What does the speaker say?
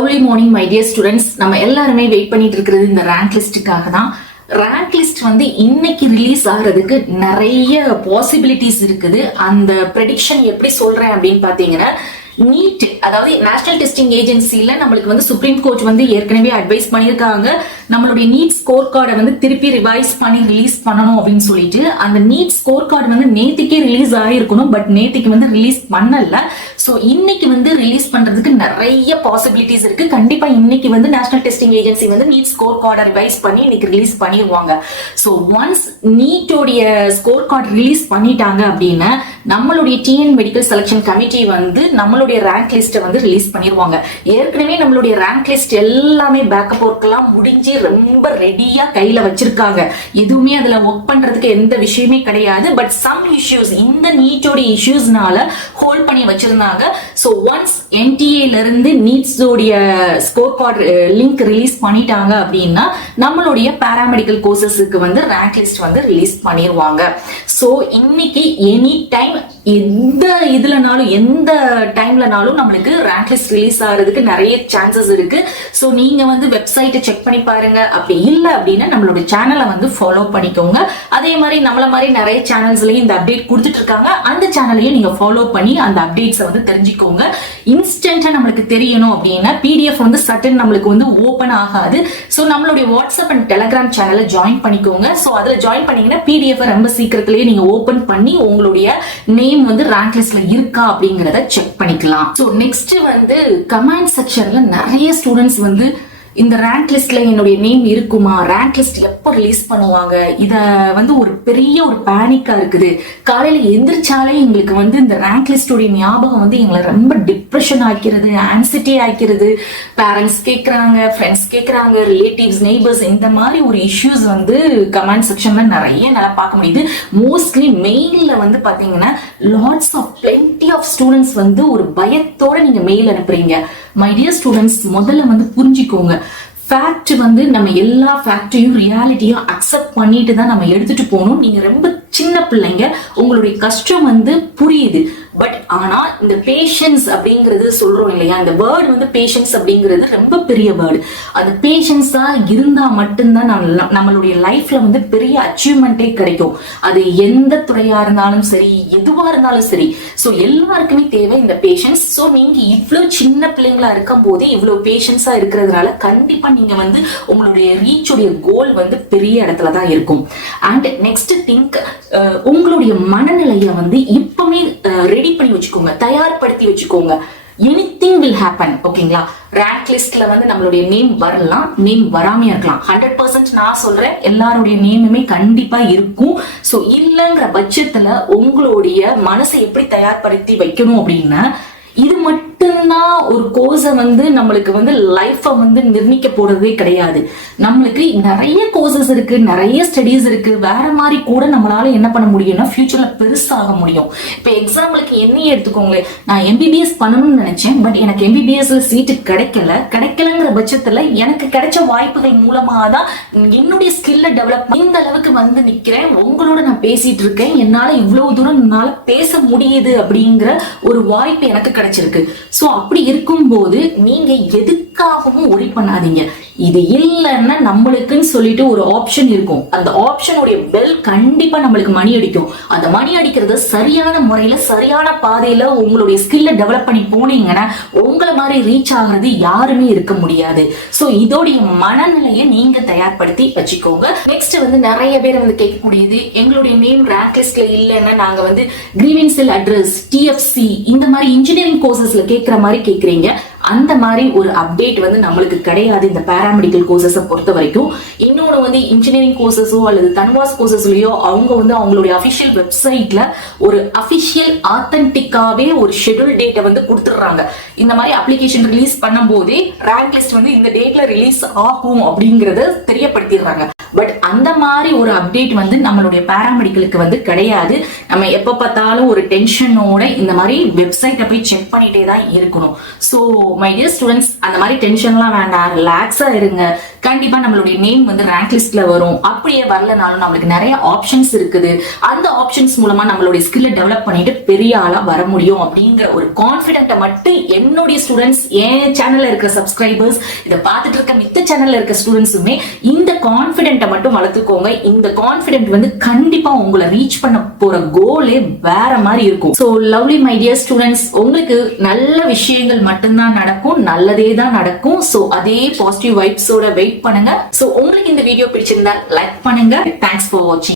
Lovely morning my dear students. நம்ம எல்லாருமே wait பண்ணிட்டு இருக்கிறது இந்த ரேங்க் லிஸ்ட்டுக்காக தான். ரேங்க் லிஸ்ட் வந்து இன்னைக்கு ரிலீஸ் ஆகிறதுக்கு நிறைய பாசிபிலிட்டிஸ் இருக்குது. அந்த ப்ரெடிக்ஷன் எப்படி சொல்றேன் அப்படின்னு பாத்தீங்கன்னா, நீட் அதாவது நேஷனல் டெஸ்டிங் ஏஜென்சில நம்மளுக்கு வந்து சுப்ரீம் கோர்ட் வந்து ஏற்கனவே அட்வைஸ் பண்ணியிருக்காங்க, நம்மளுடைய நீட் ஸ்கோர் கார்டை வந்து திருப்பி ரிவைஸ் பண்ணி ரிலீஸ் பண்ணணும் அப்படின்னு சொல்லிட்டு. அந்த நீட் ஸ்கோர் கார்டு வந்து நேத்திக்கே ரிலீஸ் ஆகிருக்கணும், பட் நேத்திக்கு வந்து ரிலீஸ் பண்ணல. ஸோ இன்னைக்கு வந்து ரிலீஸ் பண்றதுக்கு நிறைய பாசிபிலிட்டிஸ் இருக்கு. கண்டிப்பா இன்னைக்கு வந்து நேஷனல் டெஸ்டிங் ஏஜென்சி வந்து நீட் ஸ்கோர் கார்டை ரிவைஸ் பண்ணி இன்னைக்கு ரிலீஸ் பண்ணிடுவாங்க. ஸோ ஒன்ஸ் நீட்டோடைய ஸ்கோர் கார்டு ரிலீஸ் பண்ணிட்டாங்க அப்படின்னா நம்மளுடைய டிஎன் மெடிக்கல் செலக்ஷன் கமிட்டி வந்து நம்மளுடைய ரேங்க் லிஸ்ட்டை வந்து ரிலீஸ் பண்ணிடுவாங்க. ஏற்கனவே நம்மளுடைய ரேங்க் லிஸ்ட் எல்லாமே பேக்கப் ஒர்க்லாம் முடிஞ்சு ரொம்ப ரெடியா கையில வச்சிருக்காங்க. எதுவுமே அதுல ஒர்க் பண்றதுக்கு எந்த விஷயமே கிடையாது. பட் சம் இஷ்யூஸ், இந்த நீட்டோட இஷ்யூஸ்னால ஹோல்ட் பண்ணி வச்சிருந்தாங்க. சோ ஒன்ஸ் என்டிஏல இருந்து நீட்ஸோடைய ஸ்கோர் கார்டு லிங்க் ரிலீஸ் பண்ணிட்டாங்க அப்படின்னா நம்மளுடைய பாராமெடிக்கல் கோர்சஸுக்கு வந்து ரேங்க் லிஸ்ட் வந்து ரிலீஸ் பண்ணிடுவாங்க. சோ இன்னைக்கு எனி டைம் எந்த இதுலனாலும் எந்த டைம்லனாலும் நம்மளுக்கு ரேங்க் லிஸ்ட் ரிலீஸ் ஆகிறதுக்கு நிறைய சான்சஸ் இருக்கு. சோ நீங்க வந்து வெப்சைட்டை செக் பண்ணி பாருங்க. அப்படி இல்லை அப்படின்னா நம்மளோட சேனலை வந்து ஃபாலோ பண்ணிக்கோங்க. அதே மாதிரி நம்மள மாதிரி நிறைய சேனல்ஸ்லயும் இந்த அப்டேட் கொடுத்துட்டு இருக்காங்க. அந்த சேனலையும் நீங்க ஃபாலோ பண்ணி அந்த அப்டேட்ஸை வந்து தெரிஞ்சுக்கோங்க. இன்ஸ்டன்டா நம்மளுக்கு தெரியணும் அப்படின்னா பிடிஎஃப் வந்து சட்டன் நம்மளுக்கு வந்து ஓபன் ஆகாது. சோ நம்மளுடைய வாட்ஸ்அப் அண்ட் டெலிகிராம் சேனலை ஜாயின் பண்ணிக்கோங்க. சோ அதுல ஜாயின் பண்ணீங்கன்னா பிடிஎஃப் ரொம்ப சீக்கிரத்திலேயே நீங்க ஓபன் பண்ணி உங்களுடைய நேம் வந்து ரேங்க் லிஸ்ட்ல இருக்கா அப்படிங்கறத செக் பண்ணிக்கலாம். சோ நெக்ஸ்ட் வந்து கமெண்ட் செக்ஷன்ல நிறைய ஸ்டூடெண்ட்ஸ் வந்து இந்த ரேங்க் லிஸ்ட்ல என்னுடைய நேம் இருக்குமா, ரேங்க் லிஸ்ட் எப்போ ரிலீஸ் பண்ணுவாங்க, இத வந்து ஒரு பெரிய ஒரு பேனிக்கா இருக்குது. காலையில எந்திரிச்சாலே எங்களுக்கு வந்து இந்த ரேங்க் லிஸ்டோட ஞாபகம் வந்து எங்களை ரொம்ப டிப்ரெஷன் ஆக்கிறது, ஆன்சிட்டி ஆக்கிறது. பேரண்ட்ஸ் கேட்கறாங்க, ஃப்ரெண்ட்ஸ் கேட்கறாங்க, ரிலேட்டிவ்ஸ், நெய்பர்ஸ், இந்த மாதிரி ஒரு இஷ்யூஸ் வந்து கமெண்ட் செக்ஷன்ல நிறைய நல்லா பார்க்க முடியுது. மோஸ்ட்லி மெயில்ல வந்து பாத்தீங்கன்னா lots of plenty of students வந்து ஒரு பயத்தோட நீங்க மெயில் அனுப்புறீங்க. மை டியர் ஸ்டூடெண்ட்ஸ், முதல்ல வந்து புரிஞ்சுக்கோங்க, ஃபேக்ட் வந்து நம்ம எல்லா ஃபேக்டையும் ரியாலிட்டியும் அக்செப்ட் பண்ணிட்டு தான் நம்ம எடுத்துட்டு போகணும். நீங்க ரொம்ப சின்ன பிள்ளைங்க, உங்களுடைய கஷ்டம் வந்து புரியுது. பட் ஆனா இந்த பேஷன்ஸ் அப்படிங்கிறது சொல்றோம் இல்லையா, இந்த வேர்டு வந்து பேஷன்ஸ் அப்படிங்கிறது ரொம்ப பெரிய வேர்டு. அந்த பேஷன்ஸா இருந்தா மட்டும்தான் நம்மளுடைய லைஃப்ல வந்து பெரிய அச்சீவ்மெண்டே கிடைக்கும். அது எந்த துறையா இருந்தாலும் சரி, எதுவா இருந்தாலும் சரி. சோ எல்லாருக்குமே தேவை இந்த பேஷன்ஸ். சோ நீங்க இவ்வளவு சின்ன பிள்ளைங்களா இருக்கும் போது இவ்வளவு பேஷன்ஸா இருக்கிறதுனால கண்டிப்பா நீங்க வந்து உங்களுடைய ரீச்சுடைய கோல் வந்து பெரிய இடத்துல தான் இருக்கும். அண்ட் நெக்ஸ்ட் திங்க், உங்களுடைய மனநிலையை வந்து இப்பவுமே ரெடி பண்ணி வச்சுக்கோங்க, தயார்படுத்தி வச்சுக்கோங்க. Anything will happen. ஓகேங்களா? ரேங்க் லிஸ்ட்ல வந்து நம்மளுடைய நேம் வரலாம், நேம் வராமையா இருக்கலாம். 100% நான் சொல்றேன், எல்லாருடைய நேமுமே கண்டிப்பா இருக்கும். சோ இல்லங்கிற பட்சத்துல உங்களுடைய மனசை எப்படி தயார்படுத்தி வைக்கணும் அப்படின்னா, இது மட்டும்தான் ஒரு கோர்ஸை வந்து நம்மளுக்கு வந்து லைஃப வந்து நிர்ணயிக்க போறதே கிடையாது. நம்மளுக்கு நிறைய கோர்சஸ் இருக்கு, நிறைய ஸ்டடீஸ் இருக்கு. வேற மாதிரி கூட நம்மளால என்ன பண்ண முடியும்னா ஃபியூச்சர்ல பெருசாக முடியும். இப்ப எக்ஸாம்பிளுக்கு என்னையே எடுத்துக்கோங்களேன், நான் எம்பிபிஎஸ் பண்ணணும்னு நினைச்சேன். பட் எனக்கு எம்பிபிஎஸ்ல சீட்டு கிடைக்கலங்கிற பட்சத்துல எனக்கு கிடைச்ச வாய்ப்புகள் மூலமா தான் என்னுடைய ஸ்கில்ல டெவலப் இந்த அளவுக்கு வந்து நிக்கிறேன். உங்களோட நான் பேசிட்டு இருக்கேன். என்னால இவ்வளவு தூரம் என்னால பேச முடியுது அப்படிங்கிற ஒரு வாய்ப்பு எனக்கு கிடைச்சிருக்கு. சோ அப்படி இருக்கும்போது நீங்க எதுக்காகவும் ஒரி பண்ணாதீங்க. இது இல்லைன்னா நம்மளுக்குன்னு சொல்லிட்டு ஒரு ஆப்ஷன் இருக்கும். அந்த ஆப்ஷனுடைய பெல் கண்டிப்பா நம்மளுக்கு மணி அடிக்கும். அந்த மணி அடிக்கிறத சரியான முறையில சரியான பாதையில உங்களுடைய ஸ்கில்ல டெவலப் பண்ணி போனீங்கன்னா உங்களை மாதிரி ரீச் ஆகிறது யாருமே இருக்க முடியாது. சோ இதோடைய மனநிலையை நீங்க தயார்படுத்தி வச்சுக்கோங்க. நெக்ஸ்ட் வந்து நிறைய பேர் வந்து கேட்கக்கூடியது, எங்களுடைய நேம் ரேங்க் லிஸ்ட்ல இல்லைன்னா நாங்க வந்து கிரீவன்சியல் அட்ரஸ், டிஎஃப்சி இந்த மாதிரி இன்ஜினியரிங் கோர்சஸ்ல கேட்கிற மாதிரி கேட்கறீங்க. அந்த மாதிரி ஒரு அப்டேட் வந்து நம்மளுக்கு கிடையாது இந்த பாராமெடிக்கல் கோர்சஸை பொறுத்த வரைக்கும். இன்னொன்று வந்து இன்ஜினியரிங் கோர்சஸோ அல்லது தன்வாஸ் கோர்சஸ்லயோ அவங்க வந்து அவங்களுடைய அபிஷியல் வெப்சைட்ல ஒரு அபிஷியல் ஆத்தென்டிக்காவே ஒரு ஷெட்யூல் டேட்டை வந்து கொடுத்துடுறாங்க. இந்த மாதிரி அப்ளிகேஷன் ரிலீஸ் பண்ணும் போதே ரேங்க் லிஸ்ட் வந்து இந்த டேட்ல ரிலீஸ் ஆகும் அப்படிங்கறத தெரியப்படுத்திடுறாங்க. பட் அந்த மாதிரி ஒரு அப்டேட் வந்து நம்மளுடைய பாராமெடிக்கலுக்கு வந்து கிடையாது. நம்ம எப்ப பார்த்தாலும் ஒரு டென்ஷனோட இந்த மாதிரி வெப்சைட்டை போய் செக் பண்ணிட்டே தான் இருக்கணும். ஸோ மை டியர் ஸ்டூடெண்ட்ஸ், அந்த மாதிரி டென்ஷன்லாம் வேண்டாம், ரிலாக்ஸா இருங்க. கண்டிப்பா நம்மளுடைய நேம் வந்து ரேங்க் லிஸ்ட்ல வரும். அப்படியே வரலனாலும் நம்மளுக்கு நிறைய ஆப்ஷன்ஸ் இருக்குது. அந்த ஆப்ஷன்ஸ் மூலமா நம்மளுடைய ஸ்கில்லை டெவலப் பண்ணிட்டு பெரிய ஆளா வர முடியும் அப்படிங்கிற ஒரு கான்பிடென்ட்டை மட்டும் என்னுடைய ஸ்டூடெண்ட்ஸ், என் சேனல்ல இருக்கிற சப்ஸ்கிரைபர்ஸ், இதை பார்த்துட்டு இருக்க மித்த சேனல்ல இருக்க ஸ்டூடெண்ட்ஸுமே இந்த கான்பிடென்ட்டை மட்டும் வளர்த்துக்கோங்க. இந்த கான்பிடென்ட் வந்து கண்டிப்பா உங்களை ரீச் பண்ண போற கோலே வேற மாதிரி இருக்கும். So lovely my dear students, உங்களுக்கு நல்ல விஷயங்கள் மட்டும்தான் நடக்கும், நல்லதே தான் நடக்கும். சோ அதே பாசிட்டிவ் வைப்ஸோட வெயிட் பண்ணுங்க. சோ உங்களுக்கு இந்த வீடியோ பிடிச்சிருந்தா லைக் பண்ணுங்க. தேங்க்ஸ் ஃபார் வாட்சிங்.